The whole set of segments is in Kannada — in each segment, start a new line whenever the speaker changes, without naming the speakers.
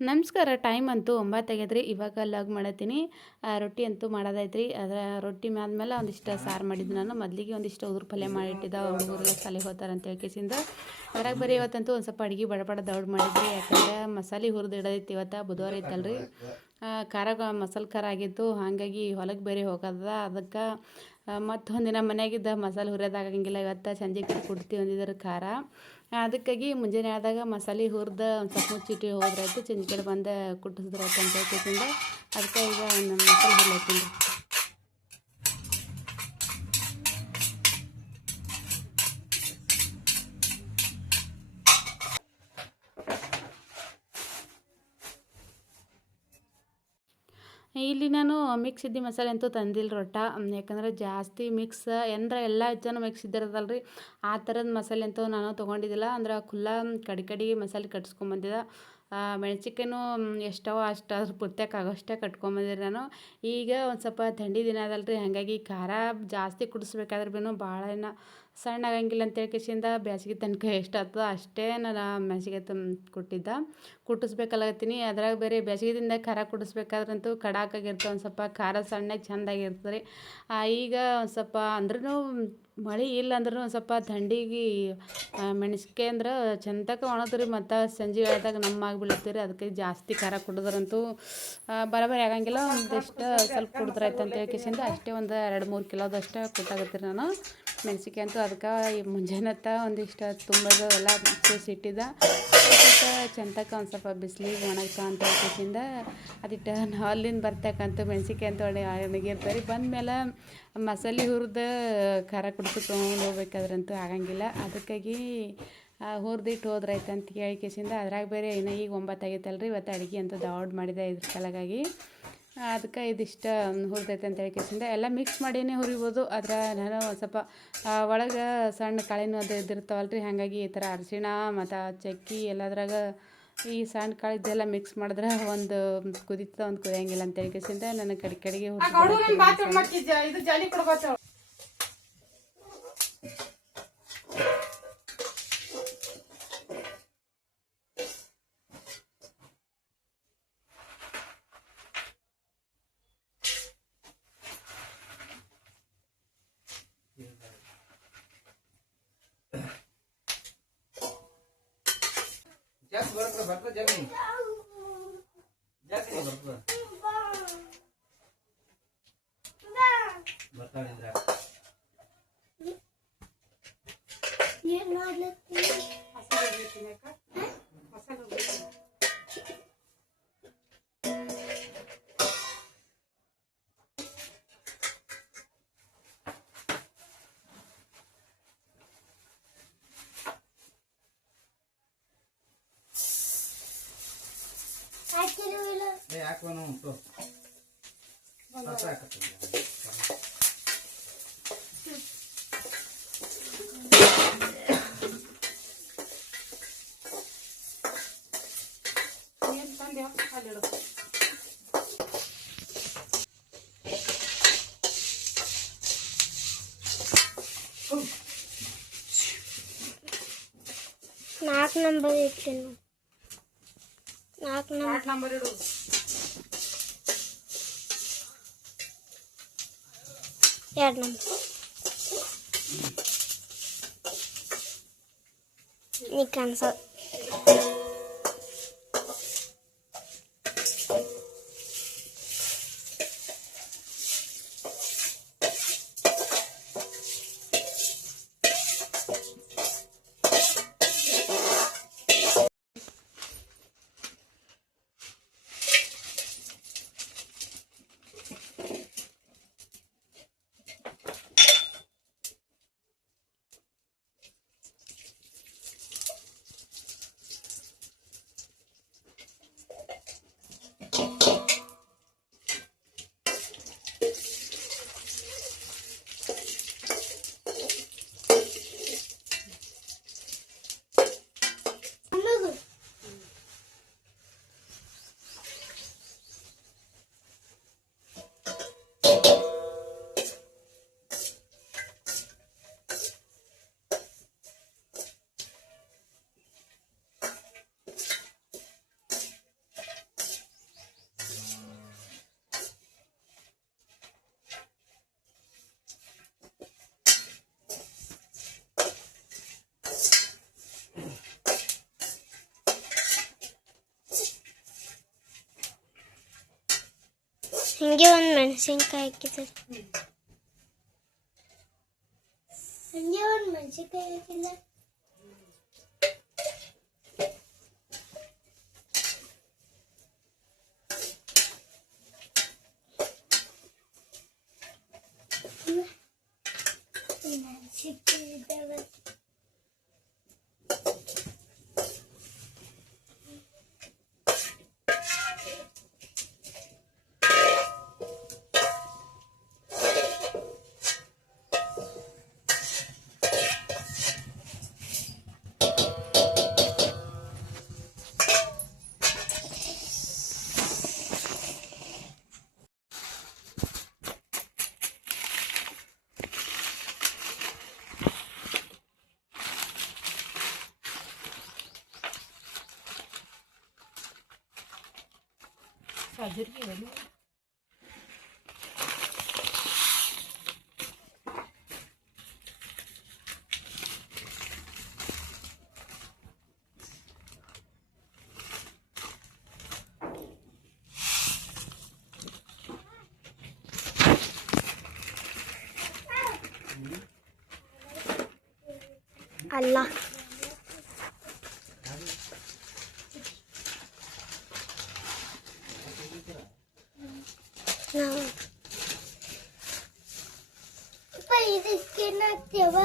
ನಮಸ್ಕಾರ ಟೈಮ್ ಅಂತೂ ಒಂಬತ್ತಾಗ್ಯದ್ರಿ, ಇವಾಗ ಲಾಗ್ ಮಾಡತ್ತೀನಿ. ರೊಟ್ಟಿ ಅಂತೂ ಮಾಡೋದೈತ್ರಿ ಅದರ ರೊಟ್ಟಿ ಮೇಲೆ ಒಂದಿಷ್ಟು ಸಾರು ಮಾಡಿದ್ದು ನಾನು. ಮೊದಲಿಗೆ ಒಂದಿಷ್ಟು ಉದ್ರ ಪಲ್ಯ ಮಾಡಿಟ್ಟಿದ್ದ ಹುಡುಗರೆಲ್ಲ ಶಾಲೆಗೆ ಹೋಗ್ತಾರೆ ಅಂತ ಹೇಳ್ಕೇಸಿಂದ ಅದ್ರಾಗ ಬರೀ ಇವತ್ತಂತೂ ಒಂದು ಸ್ವಲ್ಪ ಅಡುಗೆ ಬಡಬಡ ದೌಡ್ ಮಾಡಿದ್ರಿ. ಯಾಕಂದ್ರೆ ಮಸಾಲೆ ಹುರಿದು ಇಡೋದಿತ್ತು ಇವತ್ತು, ಬುಧವಾರ ಇತ್ತಲ್ರಿ. ಖಾರ ಮಸಾಲೆ ಖಾರ ಆಗಿತ್ತು. ಹಾಗಾಗಿ ಹೊಲಕ್ಕೆ ಬೇರೆ ಹೋಗೋದ. ಅದಕ್ಕೆ ಮತ್ತೊಂದಿನ ಮನೆಯಾಗಿದ್ದ ಮಸಾಲೆ ಹುರಿಯೋದಾಗಂಗಿಲ್ಲ ಇವತ್ತು ಸಂಜೆ ಕಡೆ ಕುಡ್ತೀವಿ ಅಂದಿದ್ರ ಖಾರ. ಅದಕ್ಕಾಗಿ ಮುಂಜಾನೆ ಆದಾಗ ಮಸಾಲೆ ಹುರ್ದು ಒಂದು ಸ್ವಲ್ಪ ಮುಚ್ಚಿಟ್ಟು ಹೋದ್ರಾಯ್ತು ಸಂಜೆ ಕಡೆ ಬಂದು ಕುಟ್ಟಿಸಿದ್ರಾಯ್ತು ಅಂತ ಹೇಳ್ಕೇಸಿಂದ ಅದಕ್ಕೆ ಈಗ ನಮ್ಮ ಮಸಾಲೆ ಹುರ್ಲತ್ತೀನಿ ಇಲ್ಲಿ ನಾನು ಮಿಕ್ಸ್ ಇದ್ದಿ ಮಸಾಲೆ ಅಂತೂ ತಂದಿಲ್ಲ ರೊಟ್ಟ. ಯಾಕಂದರೆ ಜಾಸ್ತಿ ಮಿಕ್ಸ್ ಏನರ ಎಲ್ಲ ಜನ ಮಿಕ್ಸ್ ಇದ್ದಿರೋದಲ್ರಿ. ಆ ಥರದ ಮಸಾಲೆ ಅಂತೂ ನಾನು ತೊಗೊಂಡಿದ್ದಿಲ್ಲ. ಅಂದ್ರೆ ಖುಲ್ಲ ಕಡಿ ಕಡಿ ಮಸಾಲೆ ಕಟ್ಸ್ಕೊಂಬಂದಿದ್ದೆ ಮೆಣಸಿಕಾಯಿನೂ ಎಷ್ಟವ ಅಷ್ಟು ಅದ್ರ ಪುರ್ತಕ್ಕೆ ಆಗೋಷ್ಟೇ ಕಟ್ಕೊಂಬಂದಿರಿ ನಾನು. ಈಗ ಒಂದು ಸ್ವಲ್ಪ ಥಂಡಿ ದಿನ ಅದಲ್ಲ ರೀ ಹಾಗಾಗಿ ಖಾರ ಜಾಸ್ತಿ ಕುಡಿಸ್ಬೇಕಾದ್ರೆ ಭೀ ಭಾಳ ಏನ ಸಣ್ಣ ಆಗಂಗಿಲ್ಲ ಅಂತ ಕಿಶಿಂದ ಬ್ಯಾಸಿಗೆ ತನಕ ಎಷ್ಟು ಆಗ್ತದ ಅಷ್ಟೇ ನಾನು ಮೆಣಸಿಗೆ ಕುಟ್ಟಿದ್ದ. ಕುಟ್ಟಿಸ್ಬೇಕಲ್ಲತ್ತೀನಿ, ಅದ್ರಾಗ ಬೇರೆ ಬೇಸಿಗೆದಿಂದ ಖಾರ ಕುಡಿಸ್ಬೇಕಾದ್ರಂತೂ ಕಡಾಕಾಗಿರ್ತವೆ ಒಂದು ಸ್ವಲ್ಪ ಖಾರ ಸಣ್ಣಗೆ ಚೆಂದಾಗಿರ್ತದೆ. ರೀ ಈಗ ಒಂದು ಸ್ವಲ್ಪ ಅಂದ್ರೂ ಮಳೆ ಇಲ್ಲ ಅಂದ್ರೂ ಒಂದು ಸ್ವಲ್ಪ ಥಂಡಿಗೆ ಮೆಣಸಿಕೆ ಅಂದ್ರೆ ಚಂದಕ ಒಣದ್ರಿ ಮತ್ತು ಸಂಜೆ ವೇಳೆದಾಗ ನಮ್ಮ ಆಗಿಬಿಡ್ತೀರಿ ಅದಕ್ಕೆ ಜಾಸ್ತಿ ಖಾರ ಕುಡಿದ್ರಂತೂ ಬರಬರಿ ಆಗಂಗಿಲ್ಲ. ಒಂದಿಷ್ಟು ಸ್ವಲ್ಪ ಕುಡಿದ್ರಾಯ್ತು ಅಂತ ಹೇಳ್ಕೇಶಿಂದ ಅಷ್ಟೇ ಒಂದು ಎರಡು ಮೂರು ಕಿಲೋದಷ್ಟು ಕುಟ್ಟಾಗತ್ತೀರಿ ನಾನು. ಮೆಣಸಿಕೆ ಅಂತೂ ಅದಕ್ಕೆ ಮುಂಜಾನತ್ತ ಒಂದಿಷ್ಟು ತುಂಬೋದು ಎಲ್ಲ ಅದಕ್ಕೆ ಚಂತಕ ಒಂದು ಸ್ವಲ್ಪ ಬಿಸಿಲಿಗೆ ಒಣಗ್ತಾ ಅಂತ ಹೇಳ್ಕೇಸಿಂದ ಅದಿಟ್ಟು ಅಲ್ಲಿಂದ ಬರ್ತಕ್ಕಂಥ ಮೆಣಸಿಕೆ ಅಂತ ಒಳ್ಳೆ ಒಣಗಿರ್ತಾರೆ ಬಂದಮೇಲೆ ಮಸಾಲೆ ಹುರಿದ ಖಾರ ಕುಡಿಸಿ ತೊಗೊಂಡು ಹೋಗ್ಬೇಕಾದ್ರಂತೂ ಆಗಂಗಿಲ್ಲ. ಅದಕ್ಕಾಗಿ ಹುರಿದಿಟ್ಟು ಹೋದ್ರಾಯ್ತು ಅಂತ ಕೇಳಿಕೇಸಿಂದ ಅದ್ರಾಗ ಬೇರೆ ಇನ್ನು ಈಗ ಒಂಬತ್ತು ಆಗೈತಲ್ರಿ. ಇವತ್ತು ಅಡುಗೆ ಅಂತ ಡೌಡ್ ಮಾಡಿದೆ ಇದ್ರ ಸಲಗಾಗಿ. ಅದಕ್ಕೆ ಇದಿಷ್ಟ ಹುರಿದೈತೆ ಅಂತ ಹೇಳ್ಕೇಸಿಂದ ಎಲ್ಲ ಮಿಕ್ಸ್ ಮಾಡಿನೇ ಹುರಿಬೋದು. ಆದ್ರೆ ನಾನು ಒಂದು ಸ್ವಲ್ಪ ಒಳಗೆ ಸಣ್ಣ ಕಾಳಿನೂ ಅದು ಇದಿರ್ತಾವಲ್ರಿ ಹಾಗಾಗಿ ಈ ಥರ ಅರಿಶಿಣ ಮತ್ತು ಚಕ್ಕಿ ಎಲ್ಲದ್ರಾಗ ಈ ಸಣ್ಣ ಕಾಳಿದ್ದೆಲ್ಲ ಮಿಕ್ಸ್ ಮಾಡಿದ್ರೆ ಒಂದು ಕುದೀತದ ಒಂದು ಕುದಿಯಂಗಿಲ್ಲ ಅಂತ ಹೇಳ್ಕೇಸಿಂದ ನನ್ನ ಕಡೆ ಕಡೆಗೆ ಹುರಿದು
ಬರ್ತದೆ ಜಾಸ್ತಿ ಬರ್ತದೆ ಬರ್ತಾಳೆ
ನಾಲ್ಕು ನಂಬರ್ ಇಟ್ಟೇನು ನಾಲ್ಕು ನಂಬರ್
ನಾಲ್ಕು ನಂಬರ್ ಇಡು Ya, Ini kan
ಎರಡು ನಂಬರ್ ನೀ ಕನ್ಸ ಹಿಂಗೆ ಒಂದು ಮೆಣಸಿನ್ಕಾಯಿ ಹಾಕಿದ್ದಾರೆ ಹಿಂಗೆ ಒಂದು ಮೆಣಸಿನ್ಕಾಯಿ ಹಾಕಿಲ್ಲ ಮೆಣಸಿನ್ಕಾಯಿ ಇದ್ದಾವೆ ಅಲ್ಲ ನಾವು ಅಪ್ಪ ಇದಕ್ಕೆ ಏನಾಗ್ತೇವ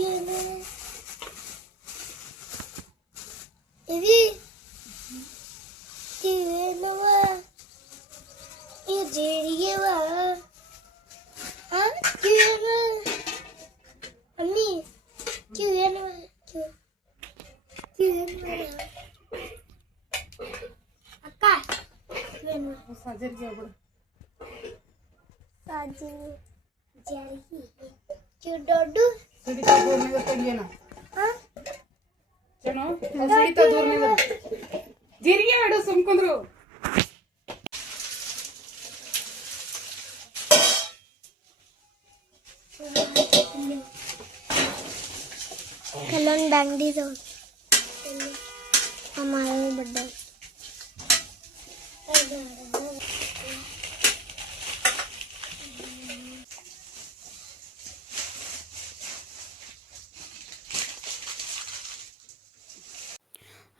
ಏನು ಇದು ಇವೇನವ ಇದು ಜೇಡಿಗೆವ ಹಾಂ ಇವೇನ ಅಮ್ಮಿ ಇವೇನವ ಇವೇನವ ಅಕ್ಕ ಇವೇನವ ಸಾಜು ಜಾರಿಗೆ ಚುಡೋಡು
ಸಿಡಿತಾ ದೂರ್ನಿಂದ ತೆಗಿಯೋಣ
ಹಾಂ
ಚೆನ್ನು ಸಿಡಿತಾ ದೂರ್ನಿಂದ ಜೀರಿಗೆ ಆಡು ಸುಮ್ಕುಂದ್ರು.
ಕೆಲವೊಂದು ಇದಾವೆ. ಮಾವು ಬಡ್ಡ
ಆ,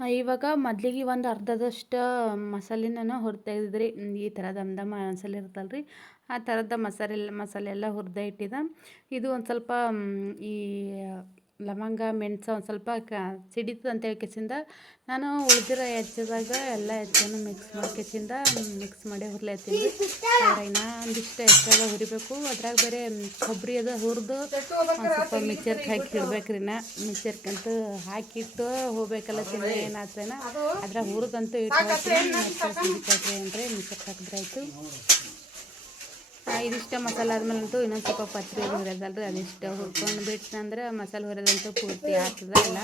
ಇವಾಗ ಮೊದಲಿಗೆ ಒಂದು ಅರ್ಧದಷ್ಟು ಮಸಾಲೆನ ನಾನು ಹುರಿದು ಈ ಥರ ದಮ್ ದಮ್ ಮಸಾಲೆ ಇರ್ತಲ್ಲ ಆ ಥರದ ಮಸಾಲೆ ಮಸಾಲೆ ಎಲ್ಲ ಹುರಿದೇ ಇಟ್ಟಿದ್ದೆ ಇದು ಒಂದು ಸ್ವಲ್ಪ ಈ ಲವಂಗ, ಮೆಣಸು ಒಂದು ಸ್ವಲ್ಪ ಕ ಸಿಡಿತು ಅಂತ ನಾನು ಉಳಿದಿರೋ ಹೆಚ್ಚಿದಾಗ ಎಲ್ಲ ಹೆಚ್ಚನ್ನು ಮಿಕ್ಸ್ ಮಾಡಿ ಕೇಸಿಂದ ಮಿಕ್ಸ್ ಮಾಡಿ ಹುರ್ಲೈತೀನಿ ಆದ್ರೆ ಇನ್ನೂ ಒಂದಿಷ್ಟು ಹೆಚ್ಚಾಗ ಹುರಿಬೇಕು. ಅದ್ರಾಗ ಬೇರೆ ಕೊಬ್ಬರಿ ಅದು ಹುರಿದು ಒಂದು ಸ್ವಲ್ಪ ಮಿಕ್ಸರ್ಗೆ ಹಾಕಿ ಇಡ್ಬೇಕ್ರಿ ನಾ ಮಿಕ್ಚರ್ಕಂತೂ ಹಾಕಿಟ್ಟು ಹೋಗ್ಬೇಕಲ್ಲ ತಿಂದರೆ ಏನಾಗ್ತೇನ ಅದ್ರಾಗ ಹುರಿದಂತೂ ಇಟ್ಟು ಮಿಕ್ಸರ್ ಸಿಡಿತೈತೆ ಅಂದರೆ ಆಯಿತು. ಇದಿಷ್ಟ ಮಸಾಲೆ ಆದ್ಮೇಲಂತೂ ಇನ್ನೊಂದು ಸ್ವಲ್ಪ ಪತ್ರಿ ಹುರಿಯೋದಲ್ರಿ ಅದಿಷ್ಟು ಹುರ್ಕೊಂಡು ಬಿಟ್ಟಂದ್ರೆ ಮಸಾಲೆ ಹುರಿದಂತೂ ಪೂರ್ತಿ ಆಗ್ತದ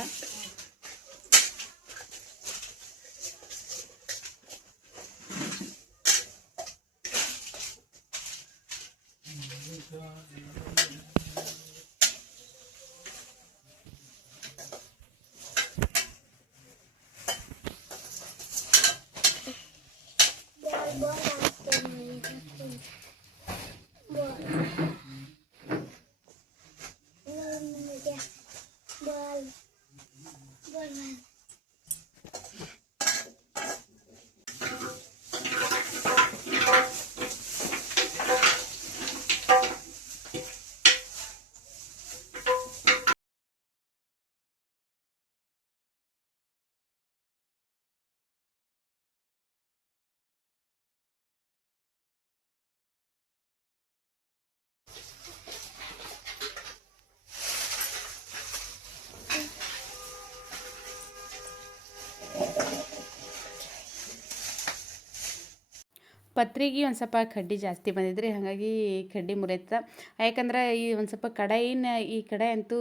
ಪತ್ರಿಗೆ ಒಂದು ಸ್ವಲ್ಪ ಕಡ್ಡಿ ಜಾಸ್ತಿ ಬಂದಿದ್ರಿ, ಹಾಗಾಗಿ ಕಡ್ಡಿ ಮುರಿಯುತ್ತೆ. ಯಾಕಂದ್ರೆ ಈ ಒಂದು ಸ್ವಲ್ಪ ಕಡಾಯಿನ ಈ ಕಡೆ ಅಂತೂ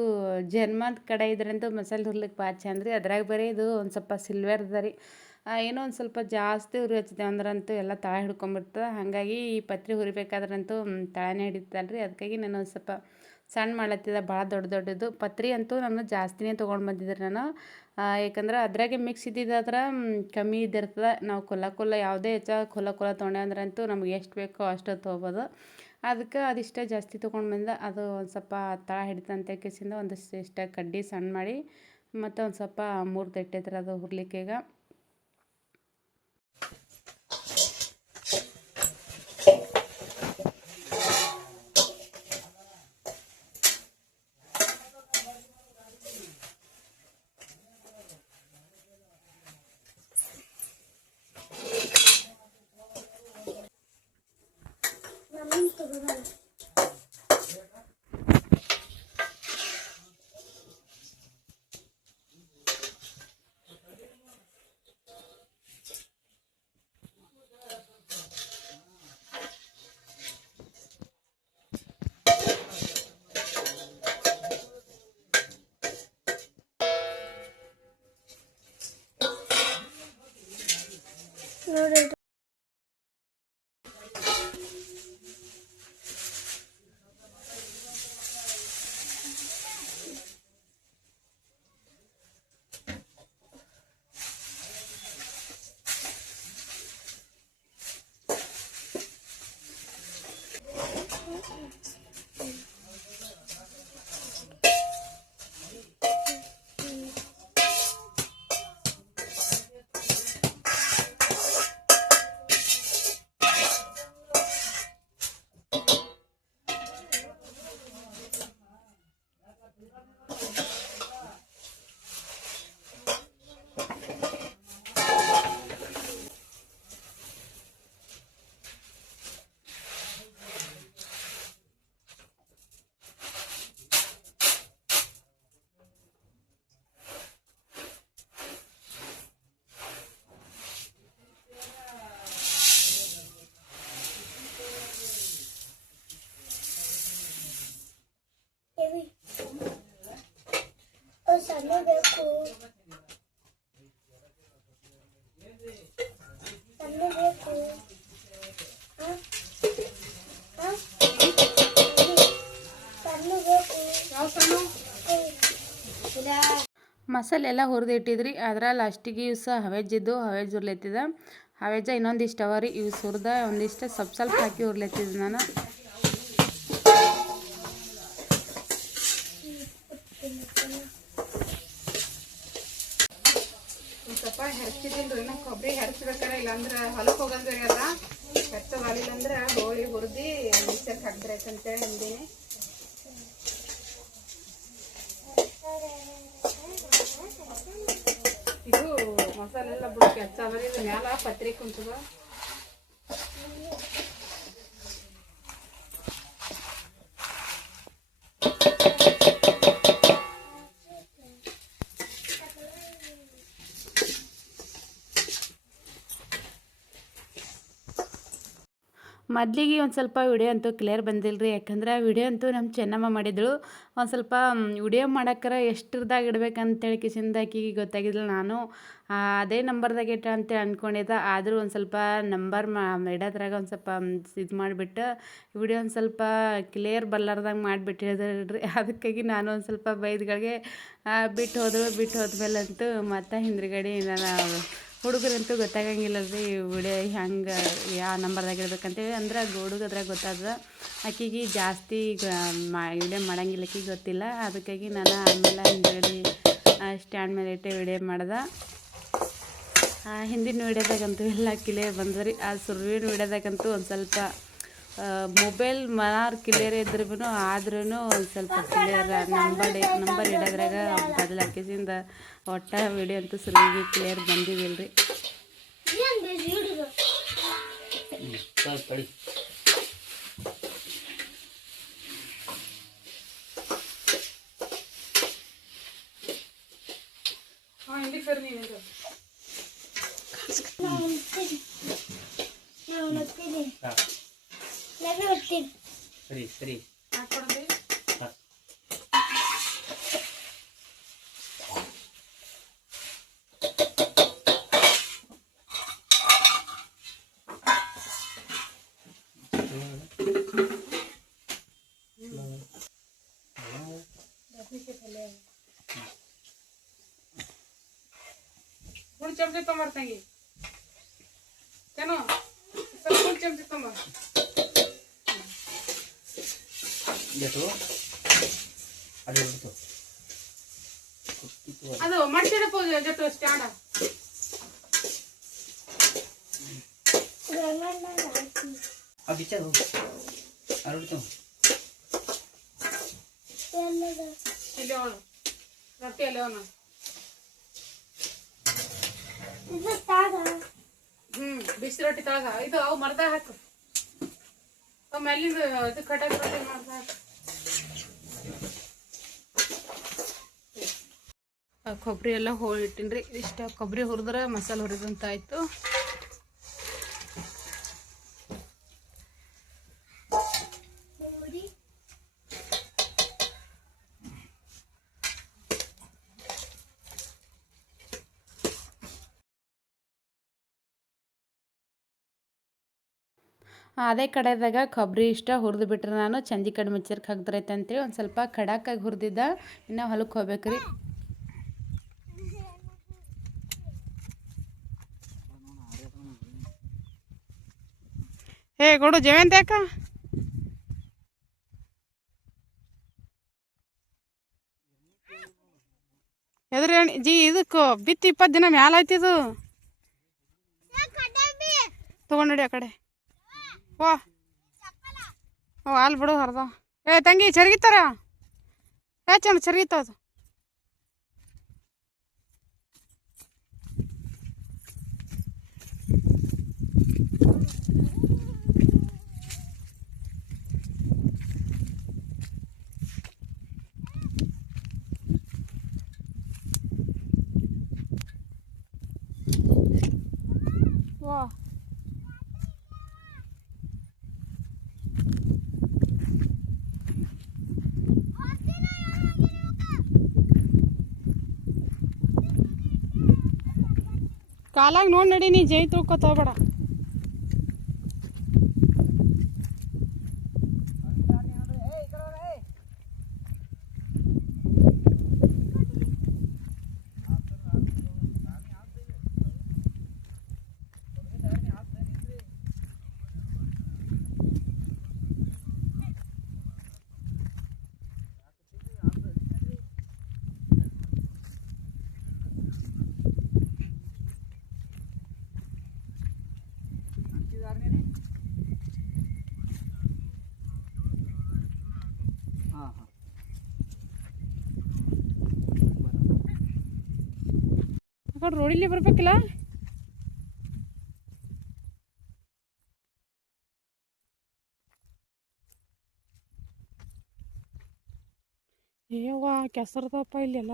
ಜನ್ಮದ ಕಡೆ ಇದ್ರಂತೂ ಮಸಾಲೆ ಹುರ್ಲಿಕ್ಕೆ ಭಾಳ ಚಂದ ರೀ. ಅದ್ರಾಗ ಬರೀ ಇದು ಒಂದು ಸ್ವಲ್ಪ ಸಿಲ್ವರ್ ಅದ ರೀ. ಏನೋ ಒಂದು ಸ್ವಲ್ಪ ಜಾಸ್ತಿ ಉರಿ ಹಚ್ಚಿದೆ ಅಂದ್ರಂತೂ ಎಲ್ಲ ತಳ ಹಿಡ್ಕೊಂಬಿಡ್ತದೆ. ಹಾಗಾಗಿ ಈ ಪತ್ರಿ ಹುರಿಬೇಕಾದ್ರಂತೂ ತಳನೇ ಹಿಡಿತಲ್ಲ ರೀ ಅದಕ್ಕಾಗಿ ನಾನು ಒಂದು ಸ್ವಲ್ಪ ಸಣ್ಣ ಮಾಡ್ಲತ್ತಿದ್ದೆ ಭಾಳ ದೊಡ್ಡ ದೊಡ್ಡದು. ಪತ್ರಿ ಅಂತೂ ನಾನು ಜಾಸ್ತಿನೇ ತೊಗೊಂಡು ಬಂದಿದ್ದೆ ನಾನು. ಯಾಕಂದ್ರೆ ಅದ್ರಾಗೆ ಮಿಕ್ಸ್ ಇದ್ದಿದ್ದಾದ್ರೆ ಕಮ್ಮಿ ಇದ್ದಿರ್ತದೆ. ನಾವು ಕೊಲ್ಲ ಕೊಲ್ಲ ಯಾವುದೇ ಹೆಚ್ಚ ಕೊಲ್ಲ ಕೊಲ್ಲ ತೊಗೊಂಡೆ ಅಂತೂ ನಮ್ಗೆ ಎಷ್ಟು ಬೇಕೋ ಅಷ್ಟು ತೊಗೋಬೋದು ಅದಕ್ಕೆ ಅದಿಷ್ಟೇ ಜಾಸ್ತಿ ತೊಗೊಂಡು ಬಂದ, ಅದು ಒಂದು ಸ್ವಲ್ಪ ತಳ ಹಿಡಿತಂತ ಕೇಸಿಂದ ಒಂದಿಷ್ಟು ಇಷ್ಟ ಕಡ್ಡಿ ಸಣ್ಣ ಮಾಡಿ ಮತ್ತು ಒಂದು ಸ್ವಲ್ಪ ಮೂರು ಇಟ್ಟೈತ್ರಿ ಅದು ಹುರ್ಲಿಕ್ಕೆ
ನೋಡಿ
ಮಸಾಲೆ ಎಲ್ಲ ಹುರಿದು ಇಟ್ಟಿದ್ರಿ ಅದ್ರ ಲಾಸ್ಟಿಗೆ ಇವು ಹವೇಜ್ ಹವೆಜ್ಜಿದ್ದು ಹವೆಜ್ ಉರ್ಲೆತ್ತಿದ ಹವೇಜ ಇನ್ನೊಂದಿಷ್ಟು ಅವ ರೀ ಇವು ಸುರ್ದ ಒಂದಿಷ್ಟು ಸ್ವಲ್ಪ ಸ್ವಲ್ಪ ಹಾಕಿ ಉರ್ಲೆತ್ತಿದ್ದೆ ನಾನು.
ಸ್ವಲ್ಪ ಹೆರ್ಚಿದ್ದಿಲ್ರಿ ರೀ ಕೊಬ್ಬರಿ ಹೆರ್ಚ್ಬೇಕಾರೆ ಇಲ್ಲಾಂದ್ರೆ ಹೊಲಕ್ಕೆ ಹೋಗಂದ್ರೆ ಅಲ್ಲ ಹೆರ್ಚೋದಾಗಲಿಲ್ಲ ಅಂದ್ರೆ ಹೋಳಿ ಹುರಿದು ಮಿಕ್ಸರ್ಗೆ ಹಾಕಿದ್ರೆ ಅಂತೇಳಿ ಅಂದೀನಿ ಇದು ಮಸಾಲೆ ಎಲ್ಲ ಬಿಡಕ್ಕೆ ಹೆಚ್ಚಾದ್ರೆ ಇದು ಮ್ಯಾಲ ಪತ್ರಿ ಕುಂತದ
ಮೊದಲಿಗೆ ಒಂದು ಸ್ವಲ್ಪ ವಿಡಿಯೋ ಅಂತೂ ಕ್ಲಿಯರ್ ಬಂದಿಲ್ಲ ರೀ ಯಾಕಂದ್ರೆ ವಿಡಿಯೋ ಅಂತೂ ನಮ್ಮ ಚೆನ್ನಮ್ಮ ಮಾಡಿದಳು. ಒಂದು ಸ್ವಲ್ಪ ವಿಡಿಯೋ ಮಾಡೋಕ್ಕಾರ ಎಷ್ಟ್ರದಾಗ ಇಡ್ಬೇಕಂತೇಳಿ ಕಿಶನ್ದ ಆಕಿಗೆ ಗೊತ್ತಾಗಿದ್ದಿಲ್ಲ ನಾನು. ಅದೇ ನಂಬರ್ದಾಗ ಇಟ್ಟ ಅಂತೇಳಿ ಅಂದ್ಕೊಂಡಿದ್ದೆ ಆದರೂ ಒಂದು ಸ್ವಲ್ಪ ನಂಬರ್ ಮಾ, ಇಡೋದ್ರಾಗ ಒಂದು ಸ್ವಲ್ಪ ಇದು ಮಾಡಿಬಿಟ್ಟು ವಿಡಿಯೋ ಒಂದು ಸ್ವಲ್ಪ ಕ್ಲಿಯರ್ ಬರ್ಲಾರ್ದಂಗೆ ಮಾಡಿಬಿಟ್ಟಿದ್ರಿ ಅದಕ್ಕಾಗಿ ನಾನು ಒಂದು ಸ್ವಲ್ಪ ಬೈದ್ಗಳಿಗೆ ಬಿಟ್ಟು ಹೋದ್ರು ಬಿಟ್ಟು ಹೋದ್ಮೇಲೆ ಅಂತೂ ಮತ್ತೆ ಹಿಂದ್ಗಡೆ ನಾನು ಹುಡುಗರಂತೂ ಗೊತ್ತಾಗಂಗಿಲ್ಲ ರೀ ವಿಡಿಯೋ ಹೆಂಗೆ ಯಾವ ನಂಬರ್ದಾಗ ಇಡ್ಬೇಕಂತೇಳಿ. ಅಂದ್ರೆ ಹುಡುಗದ್ರಾಗ ಗೊತ್ತಾದ. ಆಕಿಗೆ ಜಾಸ್ತಿ ಮಾ, ವಿಡಿಯೋ ಮಾಡಂಗಿಲ್ಲ ಆಕಿಗೆ ಗೊತ್ತಿಲ್ಲ. ಅದಕ್ಕಾಗಿ ನಾನು ಆಮೇಲೆ ಹಿಂದ್ಗಡೆ ಸ್ಟ್ಯಾಂಡ್ ಮೇಲೆ ಇಟ್ಟೆ ವಿಡಿಯೋ ಮಾಡ್ದೆ. ಹಿಂದಿನ ವಿಡಿಯೋದಾಗಂತೂ ಎಲ್ಲ ಕ್ಲಿಯರ್ ರೀ ಆ, ಸುರುವಿನ ವಿಡಿಯೋದಾಗಂತೂ ಒಂದು ಸ್ವಲ್ಪ ಮೊಬೈಲ್ ಮನಾರ್ ಕ್ಲಿಯರ್ ಇದ್ರೂ ಆದ್ರೂ ಒಂದು ಸ್ವಲ್ಪ ಕ್ಲಿಯರ್ ನಂಬರ್ ನಂಬರ್ ಇಡೋದ್ರಾಗ ಬದಲಾಕಿಸಿಂದ ಒಟ್ಟ ವಿಡಿಯೋ ಅಂತೂ ಸುರುವಿಗೆ ಕ್ಲಿಯರ್ ಬಂದಿದ್ದಿಲ್ಲ ರೀ
ಏನ್ ಬೇಕು ಹಿಡಿದು
ತಡಿ
ಹಾಂ ಇಲ್ಲಿ ಸರ್ ನೀವು
ನಾವು ಒತ್ತೀನಿ ನಾವು ಒತ್ತೀನಿ
ಹಾ
ನಾನು ಒತ್ತೀನಿ
ಸರಿ
ಚನು ಸ್ವಲ್ಪ ಒಂದ್ ಚಮಚ ತೊಂಬ
ಬೇಕು ಅದು ಇರ್ತು
ಅದು ಮಡ್ಸಿಡಪ್ಪ ಜೊತೆ ಸ್ಟ್ಯಾಂಡ
ಆ ಬಿಚ್ಚದು ಅದು ಬಿಡ್ತು
ಇಲ್ಲಿ ಅವನು ರೊಟ್ಟಿ ಅಲ್ಲಿ ಅವನು ಹ್ಮ್ ಬಿಸಿ ರೊಟ್ಟಿ ತಳಗ. ಇದು ಅವು ಮರ್ದ ಹಾಕು. ಅವ್ ಮೇಲಿಂದ ಇದು ಕಟಕ್ ರೊಟ್ಟಿ ಮರ್ದ ಹಾಕು. ಕೊಬ್ಬರಿ ಎಲ್ಲ ಹೋಳಿಟ್ಟಿನ್ರಿ ಇಷ್ಟ ಕೊಬ್ಬರಿ ಹುರಿದ್ರೆ ಮಸಾಲೆ ಹುರಿದಂತ ಅದೇ ಕಡೆದಾಗ ಕೊಬ್ಬರಿ ಇಷ್ಟ ಹುರಿದು ಬಿಟ್ರೆ ನಾನು ಚಂದಿ ಕಡೆ ಮಿಕ್ಸರ್ಗೆ ಹಾಕ್ದ್ರೈತೆ ಅಂತೇಳಿ ಒಂದು ಸ್ವಲ್ಪ ಖಡಾಕಾಗಿ ಹುರಿದಿದ್ದ ಇನ್ನು ಹೊಲಕ್ಕೆ ಹೋಗ್ಬೇಕ್ರಿ. ಏ ಕೊಡು ಜಯಂತ ಅಕ್ಕ. ಎದ್ರಿ ಜಿ ಇದಕ್ಕೆ ಬಿತ್ತು ಇಪ್ಪತ್ತು ದಿನ ಮ್ಯಾಲ ಆಯ್ತಿದು ಇದು. ತಗೊಂಡಿ ಆ ಕಡೆ. ಓ ಓ ಅಲ್ಲಿ ಬಿಡು ಹರ್ದ ಏ ತಂಗಿ ಚರ್ಗಿತ್ತಾರ ಏ ಚಂದ ಚರ್ಗಿತ್ತ ಅದು ಕಾಲಾಗ ನೋಡಿ ನಡಿ ನೀ ಜೈ ತೂಕೋ ಹೋಗ್ಬೇಡ ಕಡೆ ರೋಡಿಲಿ ಬರ್ಬೇಕಿಲ್ಲ? ಏವ್ವ ಕೆಸರ್ದಪ್ಪ ಇಲ್ಲೆಲ್ಲ.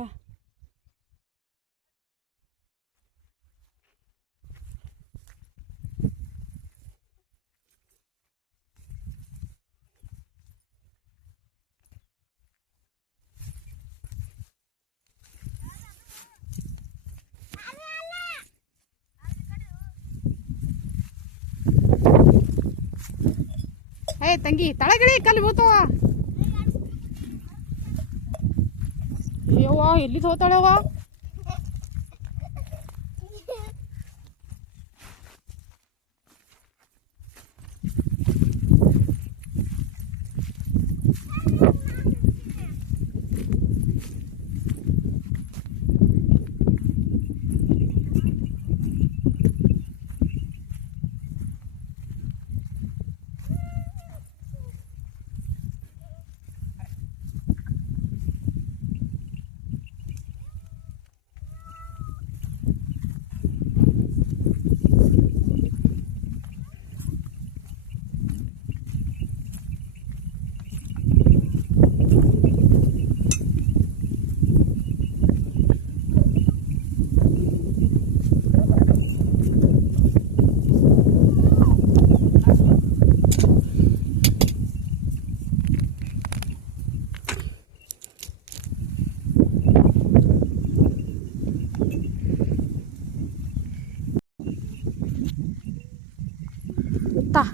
ಏ ತಂಗಿ ತಳಗಿಳಿ ಕಲ್ಲು ಹೋತವ ಅಯ್ಯವ್ವ ಎಲ್ಲಿ ಹೋತಾಳವ್ವ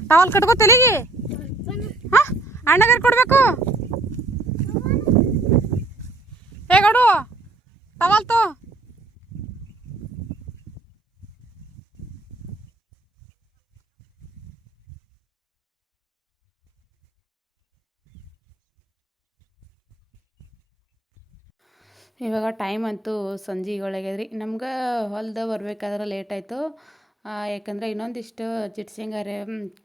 ಟವಲ್ ಕಟ್ಕೋ ತಲೆಗೆ? ಹಾ? ಅಣ್ಣಗಾರ ಕೊಡ್ಬೇಕು? ಹೇಗಡು ಟವಲ್ ತೋ.
ಇವಾಗ ಟೈಮ್ ಅಂತೂ ಸಂಜೆಗೊಳಗೆ ರೀ ನಮ್ಗೆ ಹೊಲ್ದ ಬರಬೇಕಾದ್ರೆ ಲೇಟ್ ಆಯಿತು. ಯಾಕಂದ್ರೆ ಇನ್ನೊಂದಿಷ್ಟು ಜಿಟ್ ಸಿಂಗಾರೆ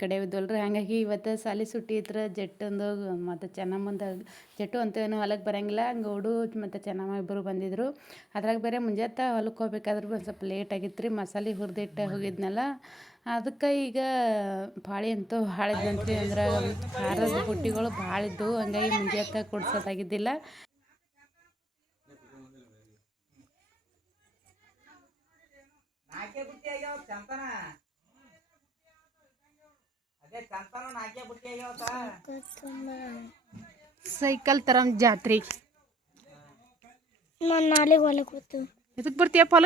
ಕಡೆ ಇದ್ವಲ್ರಿ ಹಾಗಾಗಿ ಇವತ್ತು ಸಾಲಿ ಸುಟ್ಟಿ ಇದ್ರೆ ಜಟ್ಟಂದು ಮತ್ತು ಚೆನ್ನಮ್ಮಂದು ಜೆಟ್ಟು ಅಂತ ಏನು ಹೊಲಕ್ಕೆ ಬರಂಗಿಲ್ಲ. ಗೌಡು ಮತ್ತು ಚೆನ್ನಮ್ಮ ಇಬ್ಬರು ಬಂದಿದ್ರು. ಅದ್ರಾಗ ಬೇರೆ ಮುಂಜಾನೆ ಹೊಲಕ್ಕೆ ಹೋಗ್ಬೇಕಾದ್ರೆ ಒಂದು ಸ್ವಲ್ಪ ಲೇಟ್ ಆಗಿತ್ತು ರೀ ಮಸಾಲೆ ಹುರಿದಿಟ್ಟು ಹೋಗಿದ್ನಲ್ಲ. ಅದಕ್ಕೆ ಈಗ ಭಾಳ ಅಂತೂ ಭಾಳ ಇದ್ದಂತ್ರಿ ಅಂದ್ರೆ ಖಾರದ ಬುಟ್ಟಿಗಳು ಭಾಳ ಇದ್ದವು, ಹಂಗಾಗಿ ಮುಂಜಾನೆ ಕೊಡ್ಸೋದಾಗಿದ್ದಿಲ್ಲ
ಚಂತನ ಅದೇ ಚಂತನ ನಾಲ್ಕೇ ಬುಟ್ಟಿ ಆಗ್ಯಾವತ್ತ
ಸೈಕಲ್ ತರಮ್ ಜಾತ್ರೆ
ನಾನು ನಾಳೆಗೆ ಹೊಲಕ್ಕೆ ಹೋಗ್ತೀನಿ
ಇದಕ್ಕೆ ಬರ್ತೀಯಪ್ಪ ಹೊಲಕ್ಕೆ